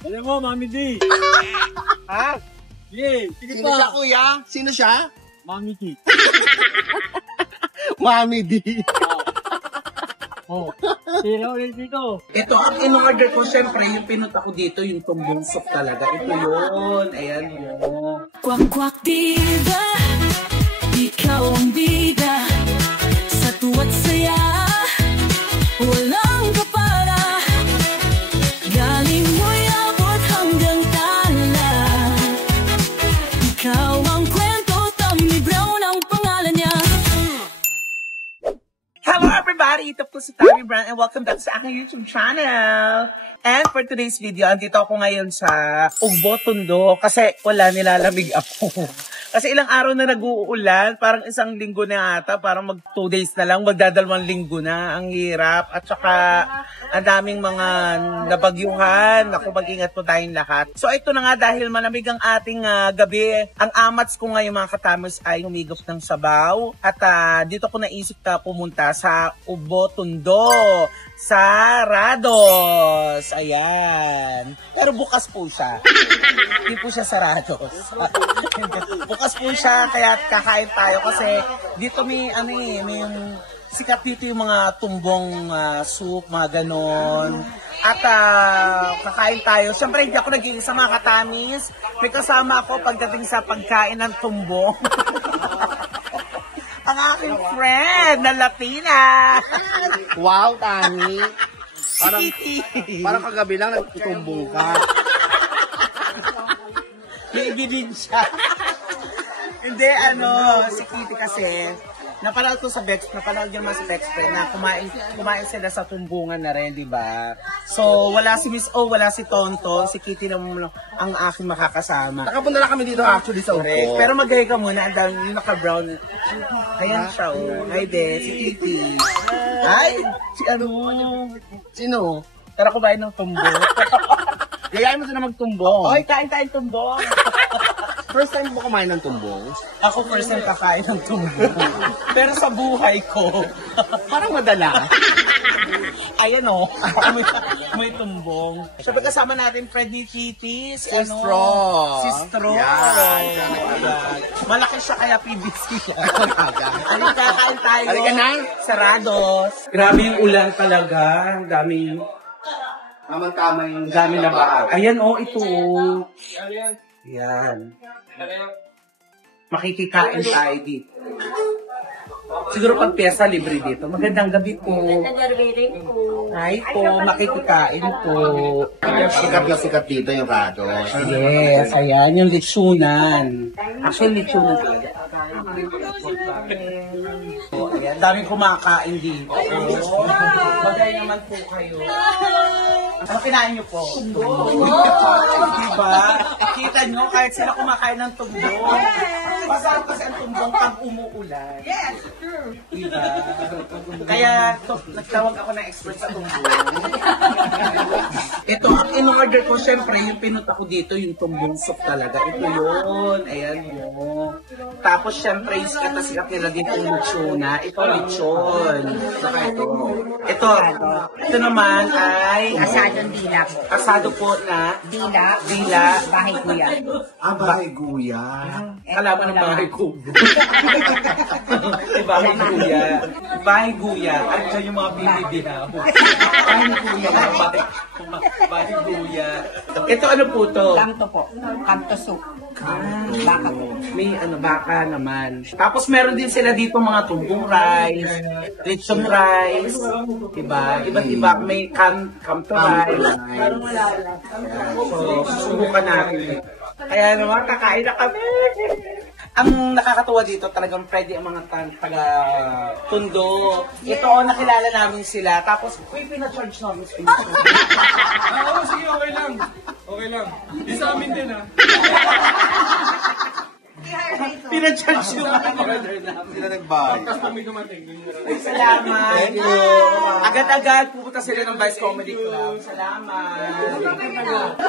Alam mo, Mami D. Ha? Yeah, sige Sino siya, pa. kuya? Sino siya? Mami D. Mami D. Oh, sino ulit dito? Ito, ang in-order ko, syempre, yung pinunta ko dito, yung tumbong soup talaga. Ito yun. Ayan yun. Kwak-kwak diva, ikaw ang bida. Sa tuwa't saya, walang kapara. Galing mo'y abot hanggang tala. Ikaw ang kwento, Tommy Brown ang pangalan niya. Hello everybody! Ito po si Tommy Brown and welcome back sa aking YouTube channel. And for today's video, andito ako ngayon sa Ugbo, Tondo kasi wala, nilalamig ako. Kasi ilang araw na nag-uulan, parang isang linggo na ata, parang 2 days na lang, magdadalawang linggo na. Ang hirap. At saka, ang daming mga nabagyuhan. Ako, mag-ingat po tayong lahat. So, ito na nga, dahil malamig ang ating gabi, ang amats ko ngayon mga katamers ay humigop ng sabaw. At dito ko naisip na pumunta sa Ugbo, Tondo, sa Rados. Ayan. Pero bukas po siya. Hindi po siya sa Rados. Bukas po siya, kaya kakain tayo kasi dito may sikat dito yung mga tumbong soup, mga ganon. At kakain tayo. Siyempre hindi ako nag-iisa mga katamis. May kasama ako pagdating sa pagkain ng tumbong. Ang aking friend na Latina. Wow, Tani. Parang Parang kagabi lang nagtutumbong ka. din siya. Hindi, si Kitty kasi, napanood ko sa napanood yung mga sa Bexfriend na kumain sila sa tumbungan na rin, di ba? So, wala si Miss O, wala si Tonto, si Kitty na ang aking makakasama. Nakapunta na kami dito actually sa Correct. Ugbo. Pero mag-hi ka muna, ang dami yung naka-brown. Ayan siya, oh. Hi, De, si Kitty. Ay, si Sino? Tara kumain ng tumbong. Gayahin mo sila magtumbong. Oy, kain tayong tumbong. First time mo kumain ng tumbong? Ako first time kakain ng tumbong. Pero sa buhay ko, Parang madala. ayan o, may tumbong. Siyempre kasama natin friend ni Kitty, si Stro. Si Stro. Yan. Malaki siya kaya PVC. Ano kakain tayo? Halika na. Sarados. Grabe yung ulan talaga. Ang dami. Tamang-tama yung Ang dami na ba? Ayan o, ito. Yan. Makikikain tayo dito. Siguro pag piyesa, libre dito. Magandang gabi po. Hi po, makikikain po. sikat na sikat dito yung Rados. Yes, ayan, yung litsunan. Actually, litsunan talaga. So, ayan, daming kumakain dito. Bagay naman po kayo. Ano kinain niyo po? Diba? Kita nyo, kahit sila kumakain ng tumbong. Masarap kasi ang tumbong pag umuulan. Yes, true. Diba? Kaya nagtawag ako ng expert sa tumbong. Ito, ang in-order ko, syempre, yung pinunta ko dito, yung tumbong soup talaga. Ito yun. Ayan yun. Tapos, syempre, yung sikat nila dito yung lechona. Ito, lechon. Saka ito. Ito naman ay Asadong dila po. asado po na Dila, bahay kuya. Bahay guya. kalaban ng bahay kubo. Bahay guya. Bahay guya. At dyan yung mga binibihaw. Bahay guya. Bahay guya. Ito ano po to? Kanto po. Kanto soup. Baka po. May baka naman. Tapos meron din sila dito mga tumbong rice, lechon rice, diba? Iba't iba. May kamto rice. So, susubukan natin. Kaya naman, kakain na kami. Ang nakakatuwa dito, talagang pwede ang mga taga-Tondo. Ito, nakilala namin sila. Tapos, uy, pinacharge namin sila. Oo, sige, okay lang. Okay lang. Di sa amin din, ha? Pinacharge yung order namin. Sila nagbayad. Tapos kami dumating. Ay, salamat. Agad-agad pupunta sila ng Vice Comedy Club. Salamat.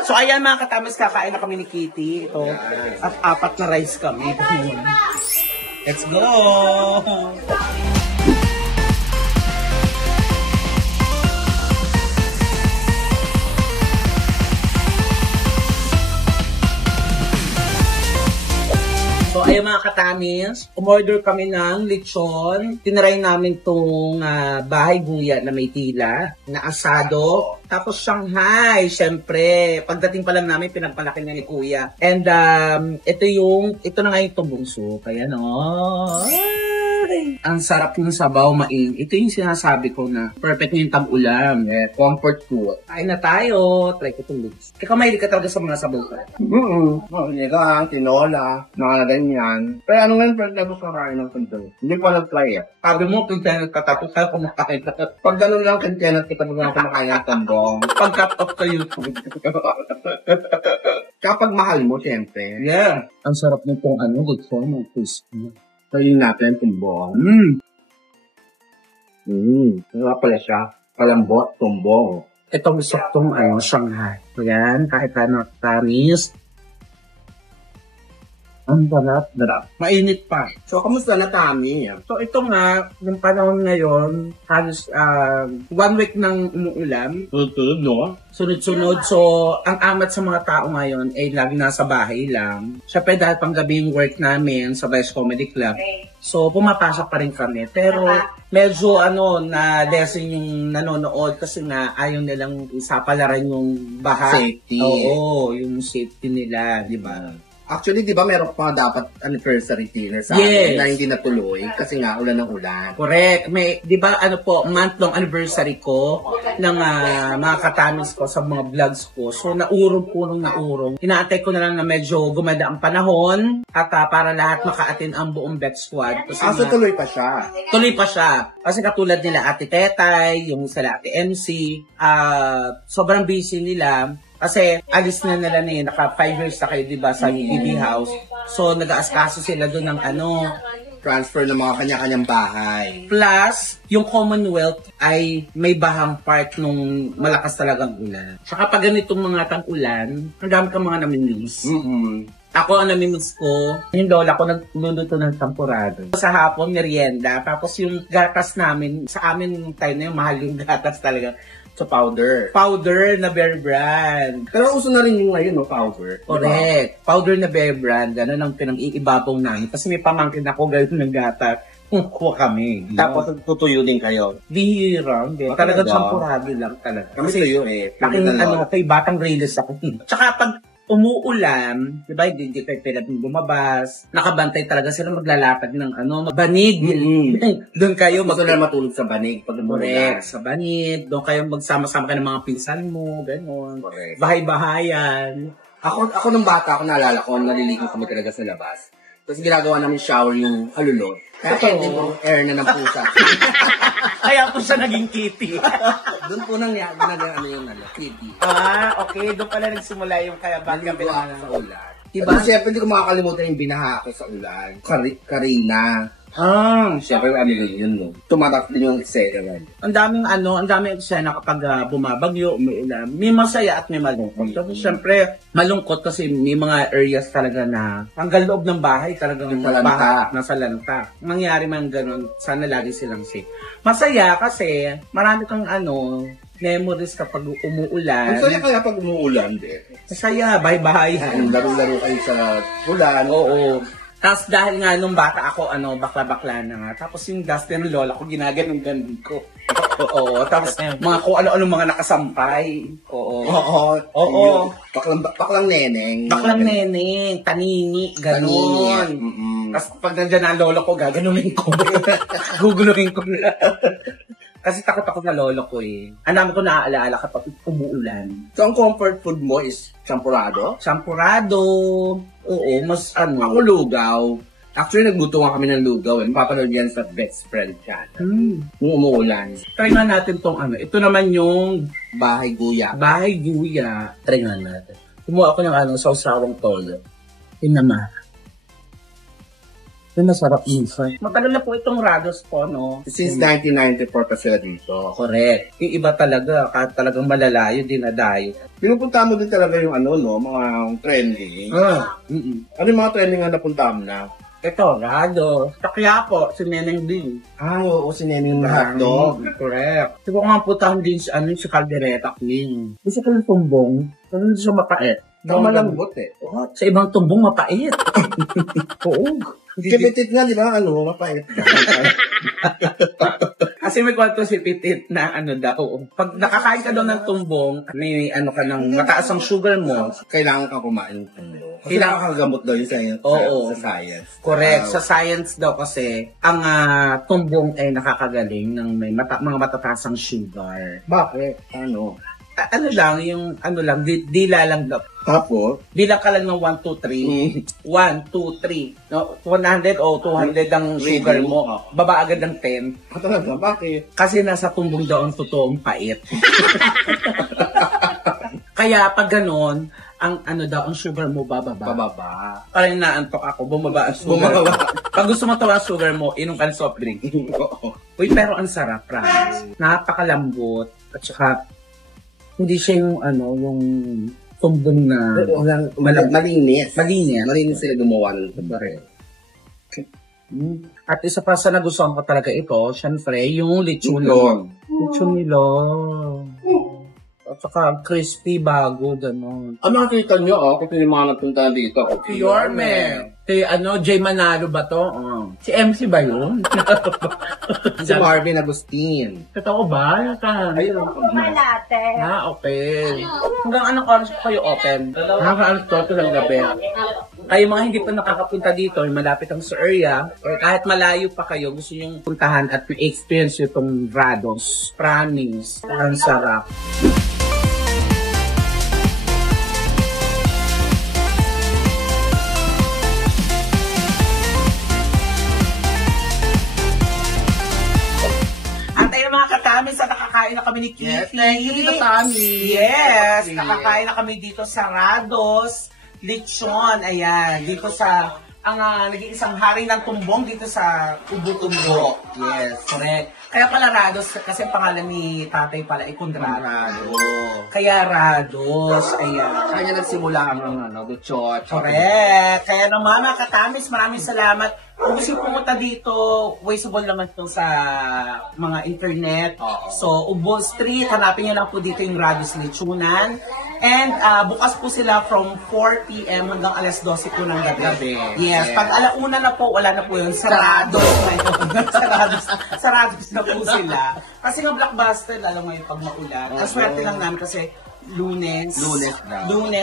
So, ayan mga katamas, kakain na kami ni Kitty. Ito. At 4 na rice kami. Let's go! Ay mga katamis, umorder kami ng lechon. Tinry namin tong bahay guya na may tila, na asado. Tapos Shanghai, syempre. Pagdating pa lang namin, pinagpalaki na ni Kuya. And ito na nga yung tumbong soup. Ayan o. Ang sarap ng sabaw, main. Ito yung sinasabi ko na perfect yung tag-ulam. Comfort food. Kain na tayo. Try ko itong looks. Ikaw mahilig ka talaga sa mga sabaw ka. Sinigang, tinola, mga ganyan. Pero ano nga yung first level sa kain ng tundo? Hindi ko nag-try eh. Sabi mo, kung nagtatapos tayo kumakain na. Pag ganun lang content, kita mo lang kumakain ng tumbong. Pag-cut off sa YouTube. Kapag mahal mo, siyempre. Yeah. Ang sarap nitong good form of crispy. Sayin natin tumbong. Sarap pala siya. Palambot, tumbong. Itong saktong Shanghai. Ayan, kahit tamis. Ang darap. Mainit pa. So, kamusta na Tami? So, ito nga, yung panahon ngayon, halos 1 week nang umuulan. Sunod, no? Sunod-sunod. So, ang amat sa mga tao ngayon ay lagi nasa bahay lang. Siyempre, dahil panggabi yung work namin sa Vice Comedy Club. So, pumapasok pa rin kami. Pero, medyo na lesson yung nanonood kasi nga ayaw nilang isapalaran yung baha. Safety. Oo, yung safety nila, di ba? Actually, di ba meron pa dapat anniversary dinner sa amin na hindi natuloy kasi nga ulan ng ulan. Correct. May, di ba month-long anniversary ko ng mga katamis ko sa mga vlogs ko. So, naurong po nung naurong. Inaantay ko na lang na medyo gumanda ang panahon at para lahat maka-attend ang buong Bet Squad. So tuloy pa siya. Tuloy pa siya. Kasi katulad nila Ate Tetay, yung sila Ate MC, sobrang busy nila. Kasi alis na nila naka 5 years na kayo, diba, sa TV house. So, nag-aaskaso sila doon ng transfer ng mga kanya-kanyang bahay. Plus, yung Commonwealth ay may bahang part nung malakas talagang ulan. Saka pag ganitong mga tag-ulan, ang dami kang mga namimiss. Ako, ang namimiss ko, yung lola ko nagluluto ng champurrado. Sa hapon, merienda. Tapos yung gatas namin, sa amin yung time na yung mahal yung gatas talaga. So, powder. Powder na Bear Brand. Pero uso na rin yung ngayon, no, powder. Correct. Diba? Powder na Bear Brand. Ganun ang pinag-iibabaw namin. Kasi may pamangkin ako gano'n ng gatas. Kuha kami. Tapos, tutuyo din kayo. Bihira. Talagang champurrado lang talaga. Kami tuyo eh. Laking kay Batang Reyes ako. Tsaka pag umuulan, di ba, hindi kayo pwede bumabas. Nakabantay talaga sila maglalakad ng banig. Doon kayo na matulog sa banig. Pag correct, sa banig. Doon kayo magsama-sama kayo ng mga pinsan mo, gano'n. Correct. Bahay-bahayan. Ako nung bata, ako naalala ko, naliligo kami talaga sa labas. Tapos ginagawa namin shower yung alulot. Kaya ending yung air na ng pusa. Kaya po siya naging kitty. Doon po nangyari yung kitty. Okay. Doon pala nagsimula yung kaya baga Binaha sa ulan. Diba? At siyempre, hindi ko makakalimutan yung binaha ko sa ulan. Karina. Siyempre, yun, no? Tumatak din yung eksena. Ang daming eksena kapag bumabagyo, umuulan. May masaya at may malungkot. So, siyempre, malungkot kasi may mga areas talaga na hanggang loob ng bahay talagang nasa lanta. Mangyari man ganun, sana lagi silang safe. Masaya kasi marami kang memories kapag umuulan. Ang saya kaya pag umuulan din. Masaya, bahay-bahayan. Laro-laro kayo sa ulan. Oo. Tapos dahil nga nung bata ako, bakla-bakla na nga. Tapos yung duster ng lola ko, ginaganong-ganon ko. Oo. Tapos mga kung ano-ano mga nakasampay. Oo. Baklang neneng. Baklang neneng, tanini, gano'n. Tapos pag nandiyan na ang lolo ko, gaganunin ko. Guguluhin ko na. Kasi takot ako na lolo ko eh. Ang dami ko naaalala kapag umuulan. So, ang comfort food mo is champurrado? Champurrado. Oo, mas Ako lugaw. Actually, nagbutungan kami ng lugaw. Papanood yan sa Best Friend channel. Nung umuulan. Try nga natin tong Ito naman yung Bahay guya. Bahay guya. Try nga natin. Kumuha ako ng sausawang tolo. Pinama. Ito masarap minsan. Matagal na po itong Rados po, no? Since 1994 pa sila dito. Correct. Yung iba talaga, kahit talagang malalayo, dinadayo. Pinupunta mo din talaga yung mga trending. Ano yung mga trending na napunta mo na? Ito, Rados. Takya po, si Neneng din. Oo, si Neneng na hotdog. Correct. Siguro nga putahan din si Caldereta Queen. Gusto ko yung tumbong. Pero hindi siya mapait. Malambot eh. Sa ibang tumbong mapait. Oo. Kipitit nga, di ba? Ano, mapait. Kasi may kwento si Pitit na ano daw. Pag nakakain ka daw ng tumbong, may ano ka ng mataas ang sugar mo. Kailangan kang kumain ng tumbong. Kasi Kailangan- nakakagamot daw yun Oo. sa science. Correct. Sa science daw kasi, ang tumbong ay nakakagaling ng may mga matataas ang sugar. Bakit? Ano? Ano lang, yung ano lang, dila lang daw. Tapos, Bilang ka lang ng 1, 2, 3. 1, 2, 3. No, 100 o 200 ang sugar mo. Baba agad ng 10. talaga, bakit? Kasi nasa tumbong daw ang totoong pait. Kaya pag ganon, ang ano daw, ang sugar mo bababa. Pababa. Parang naantok ako, bumaba ang sugar. Pag gusto mo tawa ang sugar mo, inom ka ng soft drink. Oo. Uy, pero ang sarap, promise. Napakalambot. At saka, hindi siya yung ano, yung tumbong na Malinis. malinis. Malinis sila gumawa ng tumbong. At isa pa sa nagustuhan ko talaga ito, syempre, yung lechon. Lechon. Lechon nila. At saka crispy, bago, gano'n. Ang nakikita nyo, kung sino yung mga napunta dito. Si ano, Jay Manalo ba to? Si MC ba yun? Si Marvin Agustin. Totoo ba? Ayun. Malate. Okay. Hanggang anong oras po kayo open? Hanggang alas 12 ng gabi. Kayo mga hindi pa nakakapunta dito, yung malapit ang sa area, or kahit malayo pa kayo, gusto nyong puntahan at experience yung itong Rados. Promise. Ang sarap. At ayun mga katamis, at nakakain na kami ni Kiki. Yes, thank you, Tita Tami. Yes, Yes. nakakain na kami dito sa Rados, Lechon, ayan, dito sa, ang naging isang hari ng tumbong dito sa Ubo-Tumbok. Yes, correct. Kaya pala Rados, kasi ang pangalan ni tatay pala ay Conrado. Kaya Rados, ayan. Kanya nagsimula ang Duchot. Correct. Kaya naman mga katamis, maraming salamat. Kung gusto pumunta dito, wasteable naman ito sa mga internet. So, Ubo Street, hanapin nyo lang po dito yung Rados Lechonan. And bukas po sila from 4 p.m. hanggang alas 12 po ng gabi. Yes. Pag alauna na po, wala na po yun. Sarado. Sarado na po sila. Kasi nga blockbuster, lalo ngayon pag maulan. Kaswerte lang namin kasi Lunes,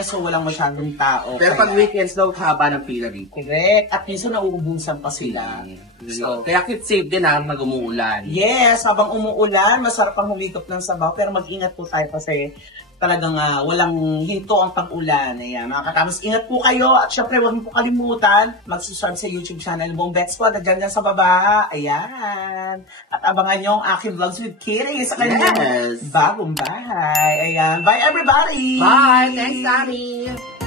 so walang masyadong tao. Pero pag weekends daw, haba ng pila dito. Correct. At minsan nauubusan pa sila. So, kaya keep safe din mag umuulan. Yes, habang umuulan, masarap ang humigop ng sabaw. Pero mag-ingat po tayo kasi talagang walang hinto ang pag-ulan. Ayan, mga katamis, ingat po kayo. At syempre, huwag niyo po kalimutan mag-subscribe sa YouTube channel Buong Bet Squad. Nandiyan sa baba. Ayan. At abangan niyo ang aking vlogs with Kitty sa kanyang bagong bahay. Ayan. Bye everybody! Bye! Thanks, Tami!